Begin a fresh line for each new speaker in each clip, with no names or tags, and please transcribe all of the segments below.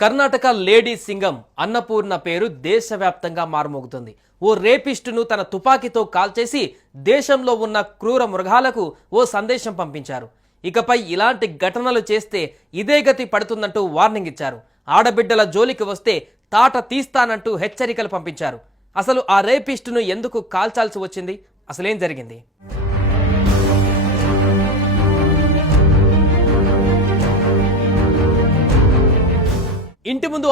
Karnataka lady Singam Annapurna పేరు దేశవ్యాప్తంగా మారుమోగుతుంది. ఓ రేపిస్టును తన తుపాకీతో కాల్చేసి దేశంలో ఉన్న క్రూర మృగాలకు ఓ సందేశం పంపించారు. ఇకపై ఇలాంటి ఘటనలు చేస్తే ఇదే గతి పడుతుందంటూ వార్నింగ్ ఇచ్చారు. ఆడబిడ్డల జోలికి వస్తే తాట తీస్తానంటూ హెచ్చరికలు పంపించారు. అసలు ఆ రేపిస్టును ఎందుకు కాల్చాల్సి వచ్చింది? అసలేం జరిగింది?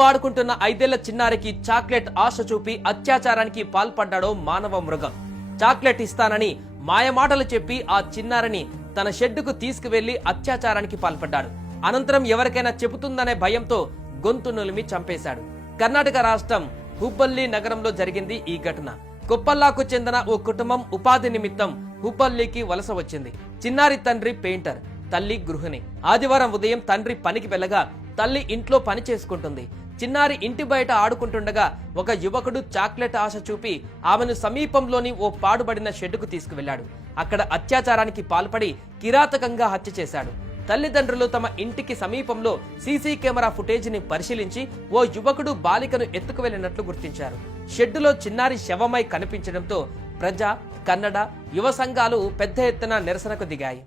ఆడుకుంటున్న ఐదేళ్ళ చిన్నారికి చాక్లెట్ ఆశ చూపి అత్యాచారానికి పాల్పడ్డాడో మానవ మృగం. చాక్లెట్ ఇస్తానని మాయమాటలు చెప్పి ఆ చిన్నారిని తన షెడ్డుకు తీసుకువెళ్ళి అత్యాచారానికి పాల్పడ్డాడు. అనంతరం ఎవరికైనా చెబుతుందనే భయంతో గొంతు నులిమి చంపేశాడు. కర్ణాటక రాష్ట్రం హుబ్బల్లి నగరంలో జరిగింది ఈ ఘటన. కొప్పల్లాకు చెందిన ఓ కుటుంబం ఉపాధి నిమిత్తం హుబ్బల్లికి వలస వచ్చింది. చిన్నారి తండ్రి పెయింటర్ తల్లి గృహిణి. ఆదివారం ఉదయం తండ్రి పనికి వెళ్ళగా తల్లి ఇంట్లో పని చేసుకుంటుంది. చిన్నారి ఇంటి బయట ఆడుకుంటుండగా ఒక యువకుడు చాక్లెట్ ఆశ చూపి ఆమెను సమీపంలోని ఓ పాడుబడిన షెడ్డుకు తీసుకువెళ్ళాడు అక్కడ అత్యాచారానికి పాల్పడి కిరాతకంగా హత్య చేశాడు. తల్లిదండ్రులు తమ ఇంటికి సమీపంలో సీసీ కెమెరా ఫుటేజీని పరిశీలించి ఓ యువకుడు బాలికను ఎత్తుకు వెళ్ళినట్లు గుర్తించారు. షెడ్డులో చిన్నారి శవమై కనిపించడంతో ప్రజా కన్నడ యువ సంఘాలు పెద్ద ఎత్తున నిరసనకు దిగాయి.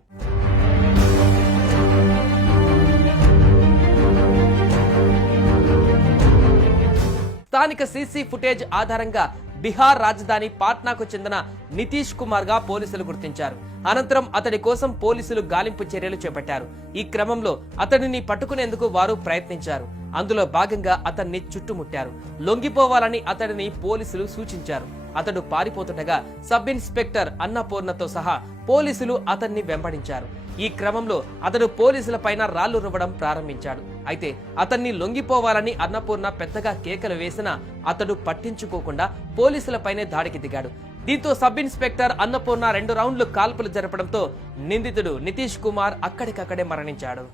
స్థానిక సీసీ ఫుటేజ్ ఆధారంగా బీహార్ రాజధాని పాట్నాకు చెందిన నితీష్ కుమార్గా పోలీసులు గుర్తించారు. అనంతరం అతడి కోసం పోలీసులు గాలింపు చర్యలు చేపట్టారు. ఈ క్రమంలో అతడిని పట్టుకునేందుకు వారు ప్రయత్నించారు. అందులో భాగంగా అతన్ని చుట్టుముట్టారు. లొంగిపోవాలని అతడిని పోలీసులు సూచించారు. అతడు పారిపోతుండగా సబ్ ఇన్స్పెక్టర్ అన్నపూర్ణతో సహా పోలీసులు అతన్ని వెంబడించారు. ఈ క్రమంలో అతడు పోలీసుల పైన రాళ్ళు రువ్వడం ప్రారంభించాడు. అయితే అతన్ని లొంగిపోవాలని అన్నపూర్ణ పెద్దగా కేకలు వేసినా అతడు పట్టించుకోకుండా పోలీసులపైనే దాడికి దిగాడు. దీంతో సబ్ ఇన్స్పెక్టర్ అన్నపూర్ణ రెండు రౌండ్లు కాల్పులు జరపడంతో నిందితుడు నితీష్ కుమార్ అక్కడికక్కడే మరణించాడు.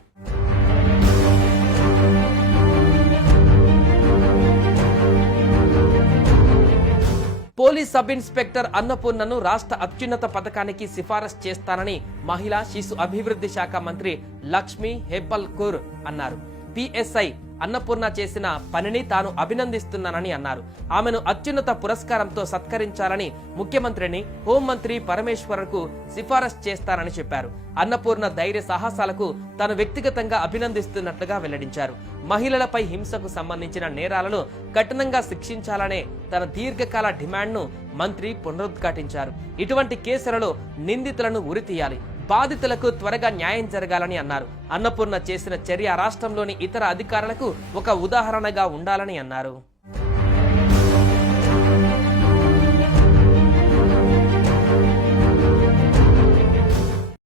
పోలీస్ సబ్ ఇన్స్పెక్టర్ అన్నపూర్ణను రాష్ట్ర అత్యున్నత పథకానికి సిఫారసు చేస్తానని మహిళా శిశు అభివృద్ధి శాఖ మంత్రి లక్ష్మీ హెబ్బల్కూర్ అన్నారు. పిఎస్ఐ అన్నపూర్ణ చేసిన పనిని తాను అభినందిస్తున్నానని అన్నారు. ఆమెను అత్యున్నత పురస్కారంతో సత్కరించాలని ముఖ్యమంత్రిని హోంమంత్రి పరమేశ్వరకు సిఫారసు చేస్తానని చెప్పారు. అన్నపూర్ణ ధైర్య సాహసాలకు తాను వ్యక్తిగతంగా అభినందిస్తున్నట్లుగా వెల్లడించారు. మహిళలపై హింసకు సంబంధించిన నేరాలను కఠినంగా శిక్షించాలనే తన దీర్ఘకాల డిమాండ్ను మంత్రి పునరుద్ఘాటించారు. ఇటువంటి కేసులలో నిందితులను ఉరితీయాలి. బాధితులకు త్వరగా న్యాయం జరగాలని అన్నారు. అన్నపూర్ణ చేసిన చర్య రాష్ట్రంలోని ఇతర అధికారులకు ఒక ఉదాహరణగా ఉండాలని అన్నారు.